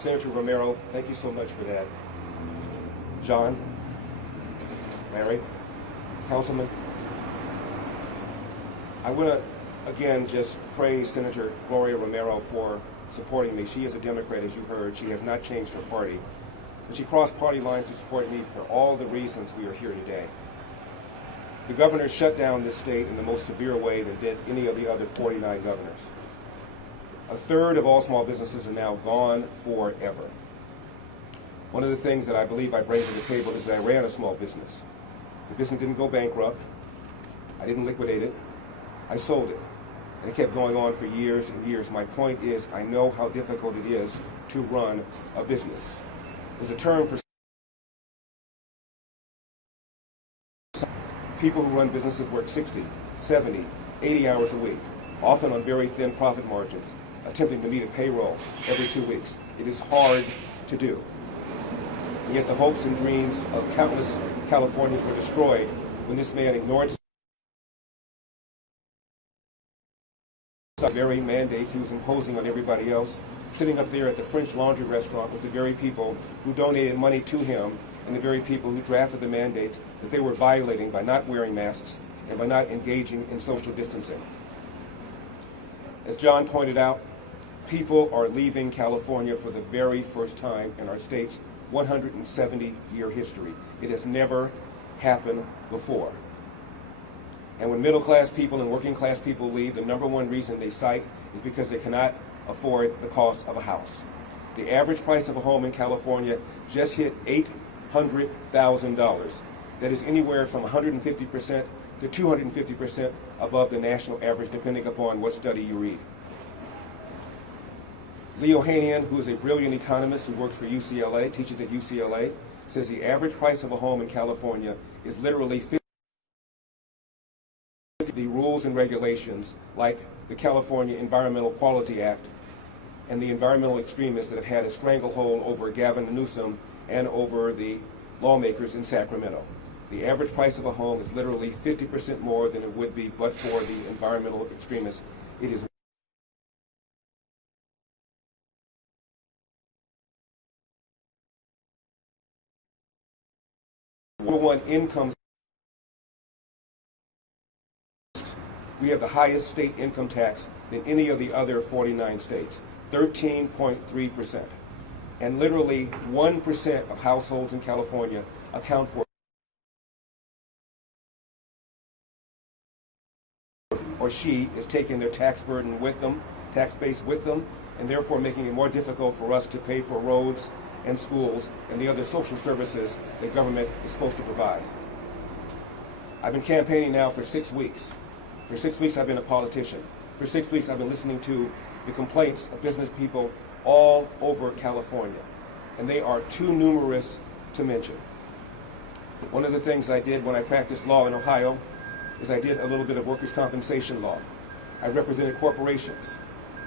Senator Romero, thank you so much for that. John, Larry, Councilman, I want to again just praise Senator Gloria Romero for supporting me. She is a Democrat, as you heard. She has not changed her party. And she crossed party lines to support me for all the reasons we are here today. The governor shut down this state in the most severe way than did any of the other 49 governors. A third of all small businesses are now gone forever. One of the things that I believe I bring to the table is that I ran a small business. The business didn't go bankrupt. I didn't liquidate it. I sold it. And it kept going on for years and years. My point is, I know how difficult it is to run a business. There's a term for people who run businesses work 60, 70, 80 hours a week, often on very thin profit margins, attempting to meet a payroll every 2 weeks. It is hard to do. And yet the hopes and dreams of countless Californians were destroyed when this man ignored the very mandate he was imposing on everybody else, sitting up there at the French Laundry restaurant with the very people who donated money to him and the very people who drafted the mandates that they were violating by not wearing masks and by not engaging in social distancing. As John pointed out, people are leaving California for the very first time in our state's 170-year history. It has never happened before. And when middle-class people and working-class people leave, the number one reason they cite is because they cannot afford the cost of a house. The average price of a home in California just hit $800,000. That is anywhere from 150% to 250% above the national average, depending upon what study you read. Leo Hanian, who is a brilliant economist who works for UCLA, teaches at UCLA, says the average price of a home in California is literally 50%. The rules and regulations like the California Environmental Quality Act and the environmental extremists that have had a stranglehold over Gavin Newsom and over the lawmakers in Sacramento. The average price of a home is literally 50% more than it would be but for the environmental extremists. It is number one income. We have the highest state income tax than any of the other 49 states, 13.3%. And literally 1% of households in California account for or she is taking their tax burden with them, tax base with them, and therefore making it more difficult for us to pay for roads and schools and the other social services that government is supposed to provide. I've been campaigning now for 6 weeks. For 6 weeks I've been a politician. For 6 weeks I've been listening to the complaints of business people all over California, and they are too numerous to mention. One of the things I did when I practiced law in Ohio is I did a little bit of workers' compensation law. I represented corporations.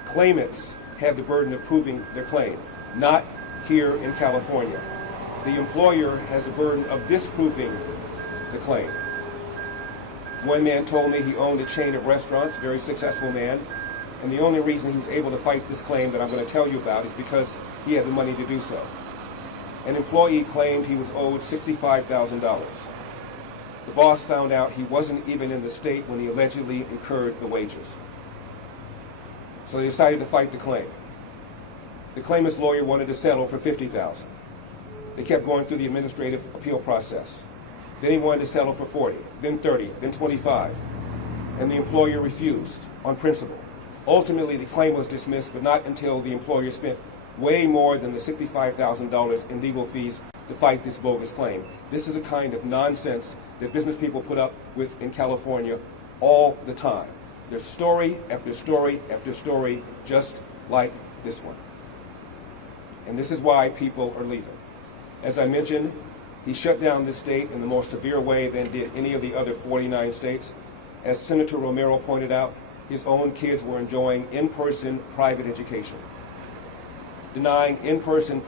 Claimants have the burden of proving their claim, not here in California. The employer has the burden of disproving the claim. One man told me he owned a chain of restaurants, a very successful man, and the only reason he was able to fight this claim that I'm going to tell you about is because he had the money to do so. An employee claimed he was owed $65,000. The boss found out he wasn't even in the state when he allegedly incurred the wages. So they decided to fight the claim. The claimant's lawyer wanted to settle for $50,000. They kept going through the administrative appeal process. Then he wanted to settle for 40, then 30, then 25, and the employer refused on principle. Ultimately, the claim was dismissed, but not until the employer spent way more than the $65,000 in legal fees to fight this bogus claim. This is a kind of nonsense that business people put up with in California all the time. There's story after story after story just like this one. And this is why people are leaving. As I mentioned, he shut down this state in the more severe way than did any of the other 49 states. As Senator Romero pointed out, his own kids were enjoying in-person private education, denying in-person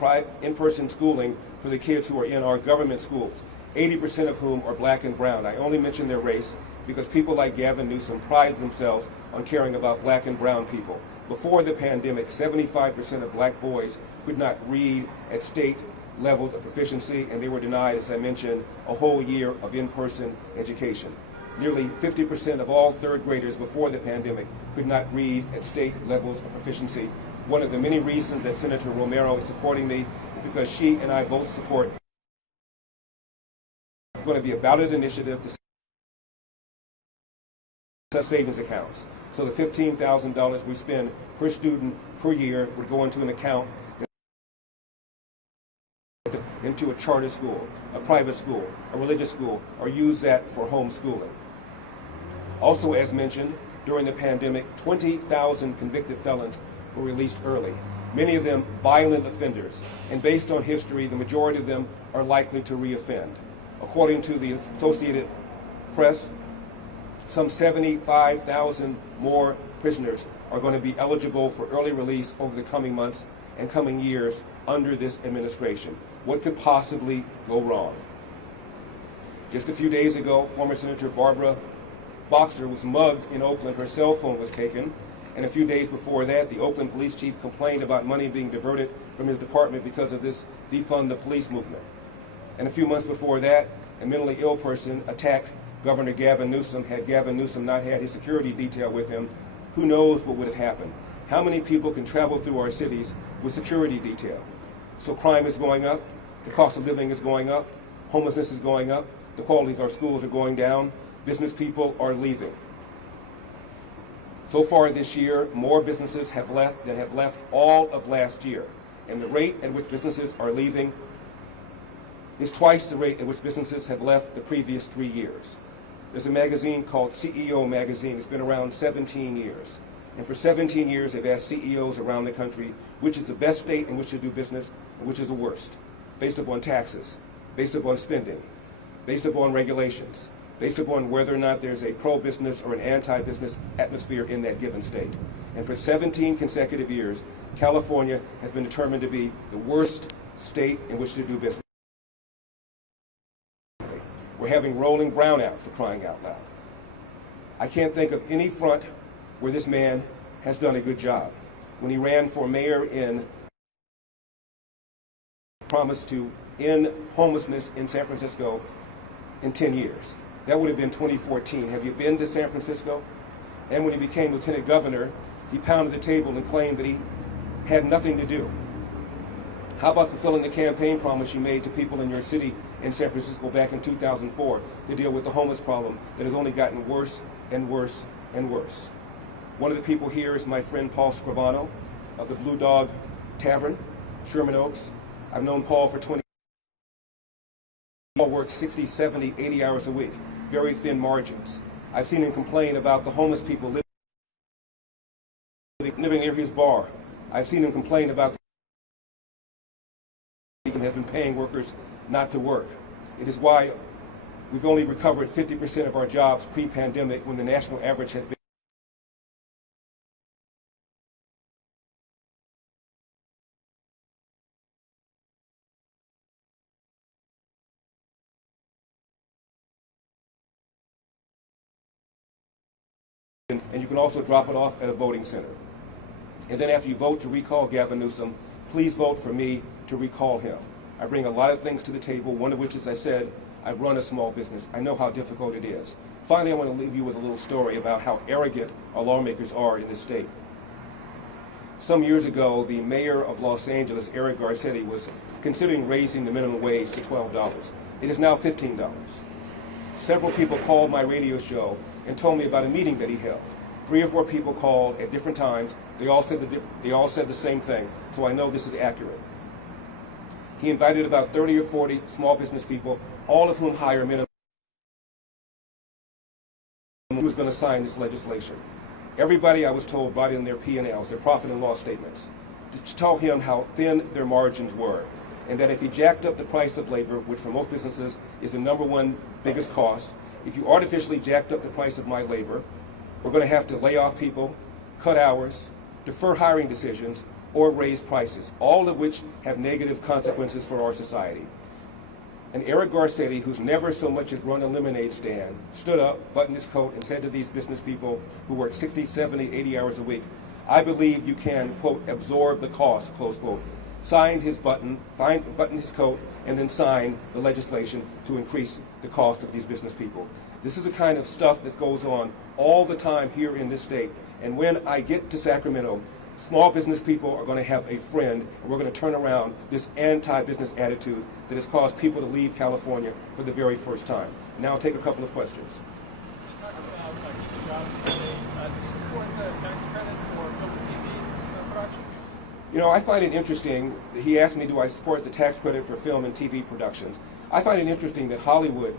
schooling for for the kids who are in our government schools, 80% of whom are black and brown. I only mention their race because people like Gavin Newsom pride themselves on caring about black and brown people. Before the pandemic, 75% of black boys could not read at state levels of proficiency, and they were denied, as I mentioned, a whole year of in-person education. Nearly 50% of all third graders before the pandemic could not read at state levels of proficiency. One of the many reasons that Senator Romero is supporting me is because she and I both support going to be a ballot initiative to set savings accounts. So the $15,000 we spend per student per year would go into an account into a charter school, a private school, a religious school, or use that for homeschooling. Also, as mentioned, during the pandemic, 20,000 convicted felons were released early, many of them violent offenders, and based on history, the majority of them are likely to reoffend. According to the Associated Press, some 75,000 more prisoners are going to be eligible for early release over the coming months and coming years under this administration. What could possibly go wrong? Just a few days ago, former Senator Barbara Boxer was mugged in Oakland. Her cell phone was taken. And a few days before that, the Oakland police chief complained about money being diverted from his department because of this defund the police movement. And a few months before that, a mentally ill person attacked Governor Gavin Newsom. Had Gavin Newsom not had his security detail with him, who knows what would have happened? How many people can travel through our cities with security detail? So crime is going up, the cost of living is going up, homelessness is going up, the quality of our schools are going down, business people are leaving. So far this year, more businesses have left than have left all of last year. And the rate at which businesses are leaving is twice the rate at which businesses have left the previous 3 years. There's a magazine called CEO Magazine. It's been around 17 years. And for 17 years, they've asked CEOs around the country which is the best state in which to do business and which is the worst, based upon taxes, based upon spending, based upon regulations, based upon whether or not there's a pro-business or an anti-business atmosphere in that given state. And for 17 consecutive years, California has been determined to be the worst state in which to do business. We're having rolling brownouts, for crying out loud. I can't think of any front where this man has done a good job. When he ran for mayor promised to end homelessness in San Francisco in 10 years. That would have been 2014. Have you been to San Francisco? And when he became lieutenant governor, he pounded the table and claimed that he had nothing to do. How about fulfilling the campaign promise you made to people in your city in San Francisco back in 2004 to deal with the homeless problem that has only gotten worse and worse and worse? One of the people here is my friend Paul Scrivano of the Blue Dog Tavern, Sherman Oaks. I've known Paul for 20 years. Paul works 60, 70, 80 hours a week, very thin margins. I've seen him complain about the homeless people living near his bar. I've seen him complain about has been paying workers not to work. It is why we've only recovered 50% of our jobs pre-pandemic when the national average has been and you can also drop it off at a voting center. And then after you vote to recall Gavin Newsom, please vote for me to recall him. I bring a lot of things to the table, one of which, as I said, I run a small business. I know how difficult it is. Finally, I want to leave you with a little story about how arrogant our lawmakers are in this state. Some years ago, the mayor of Los Angeles, Eric Garcetti, was considering raising the minimum wage to $12. It is now $15. Several people called my radio show and told me about a meeting that he held. 3 or 4 people called at different times. They all said the same thing, so I know this is accurate. He invited about 30 or 40 small business people, all of whom hire minimum, who was going to sign this legislation. Everybody, I was told, brought in their P&Ls, their profit and loss statements, to tell him how thin their margins were, and that if he jacked up the price of labor, which for most businesses is the #1 biggest cost, if you artificially jacked up the price of my labor, we're going to have to lay off people, cut hours, defer hiring decisions, or raise prices, all of which have negative consequences for our society. And Eric Garcetti, who's never so much as run a lemonade stand, stood up, buttoned his coat, and said to these business people who work 60, 70, 80 hours a week, I believe you can, quote, absorb the cost, close quote. Signed his buttoned his coat, and then signed the legislation to increase the cost of these business people. This is the kind of stuff that goes on all the time here in this state. And when I get to Sacramento, small business people are going to have a friend, and we're going to turn around this anti-business attitude that has caused people to leave California for the very first time. Now I'll take a couple of questions. You know, I find it interesting. He asked me, do I support the tax credit for film and TV productions? I find it interesting that Hollywood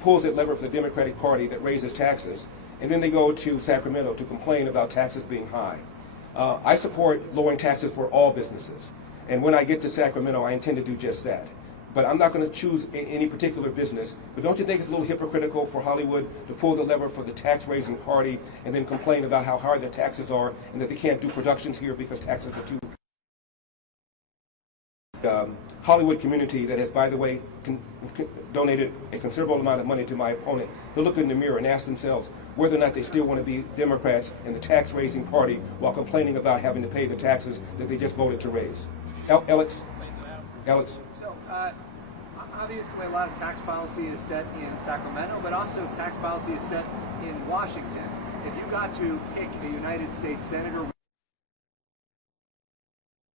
pulls that lever for the Democratic Party that raises taxes, and then they go to Sacramento to complain about taxes being high. I support lowering taxes for all businesses, and when I get to Sacramento, I intend to do just that. But I'm not going to choose any particular business. But don't you think it's a little hypocritical for Hollywood to pull the lever for the tax-raising party and then complain about how hard their taxes are and that they can't do productions here because taxes are too Hollywood community that has, by the way, donated a considerable amount of money to my opponent to look in the mirror and ask themselves whether or not they still want to be Democrats in the tax-raising party while complaining about having to pay the taxes that they just voted to raise. Alex? So, obviously a lot of tax policy is set in Sacramento, but also tax policy is set in Washington. If you got to pick a United States Senator,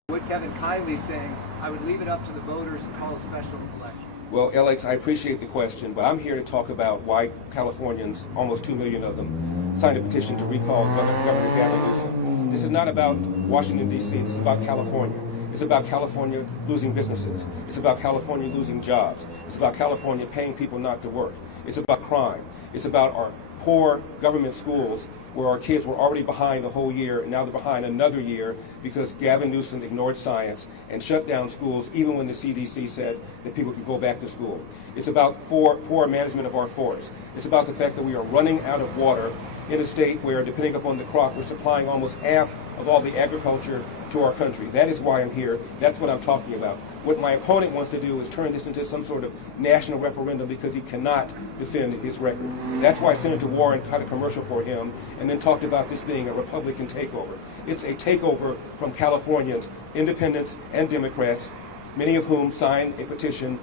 would Kevin Kiley saying, I would leave it up to the voters and call a special election? Well, Alex, I appreciate the question, but I'm here to talk about why Californians, almost 2 million of them, signed a petition to recall Governor Gavin Newsom. This is not about Washington, D.C. This is about California. It's about California losing businesses. It's about California losing jobs. It's about California paying people not to work. It's about crime. It's about our poor government schools where our kids were already behind the whole year, and now they're behind another year because Gavin Newsom ignored science and shut down schools even when the CDC said that people could go back to school. It's about poor management of our forests. It's about the fact that we are running out of water in a state where, depending upon the crop, we're supplying almost half of all the agriculture to our country. That is why I'm here. That's what I'm talking about. What my opponent wants to do is turn this into some sort of national referendum because he cannot defend his record. That's why Senator Warren cut a commercial for him and then talked about this being a Republican takeover. It's a takeover from Californians, independents and Democrats, many of whom signed a petition,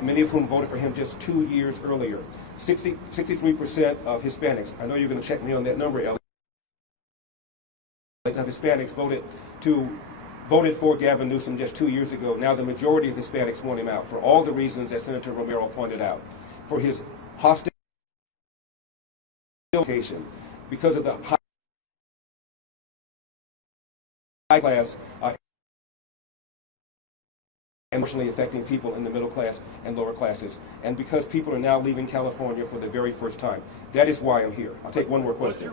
many of whom voted for him just 2 years earlier. 63% of Hispanics, I know you're going to check me on that number, Ellie, of Hispanics voted for Gavin Newsom just 2 years ago. Now the majority of Hispanics want him out for all the reasons that Senator Romero pointed out. For his hostile location, because of the high class emotionally affecting people in the middle class and lower classes, and because people are now leaving California for the very first time. That is why I'm here. I'll take one more question.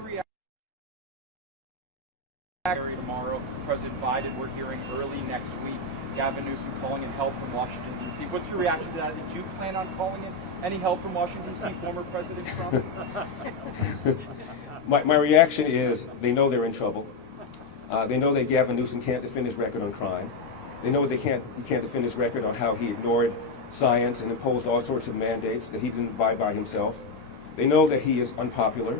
Tomorrow, President Biden, we're hearing early next week, Gavin Newsom calling in help from Washington, D.C. What's your reaction to that? Did you plan on calling in any help from Washington, D.C., former President Trump? My reaction is they know they're in trouble. They know that Gavin Newsom can't defend his record on crime. They know he can't defend his record on how he ignored science and imposed all sorts of mandates that he didn't abide by himself. They know that he is unpopular.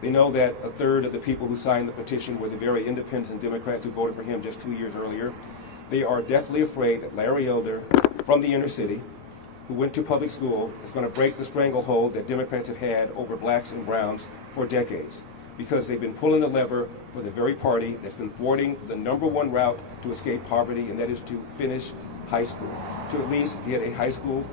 They know that a third of the people who signed the petition were the very independents and Democrats who voted for him just 2 years earlier. They are deathly afraid that Larry Elder from the inner city, who went to public school, is going to break the stranglehold that Democrats have had over blacks and browns for decades, because they've been pulling the lever for the very party that's been thwarting the #1 route to escape poverty, and that is to finish high school, to at least get a high school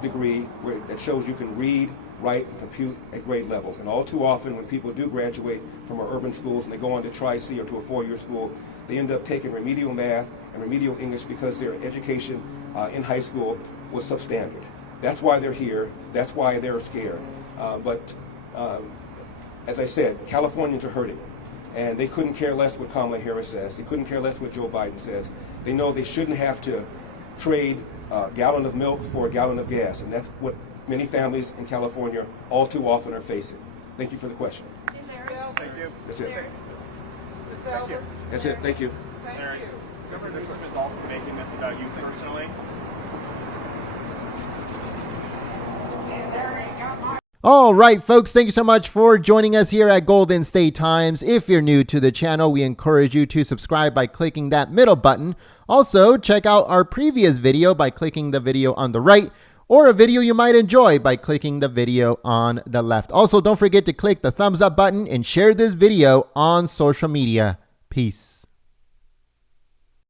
degree that shows you can read, write, and compute at grade level. And all too often when people do graduate from our urban schools and they go on to Tri-C or to a 4-year school, they end up taking remedial math and remedial English because their education in high school was substandard. That's why they're here. That's why they're scared. As I said, Californians are hurting, and they couldn't care less what Kamala Harris says. They couldn't care less what Joe Biden says. They know they shouldn't have to trade a gallon of milk for a gallon of gas, and that's what many families in California all too often are facing. Thank you for the question. Thank you. That's it. Thank you. That's it. Thank you. Governor Newsom is also making this about you personally. All right, folks, thank you so much for joining us here at Golden State Times. If you're new to the channel, we encourage you to subscribe by clicking that middle button. Also, check out our previous video by clicking the video on the right, or a video you might enjoy by clicking the video on the left. Also, don't forget to click the thumbs up button and share this video on social media. Peace.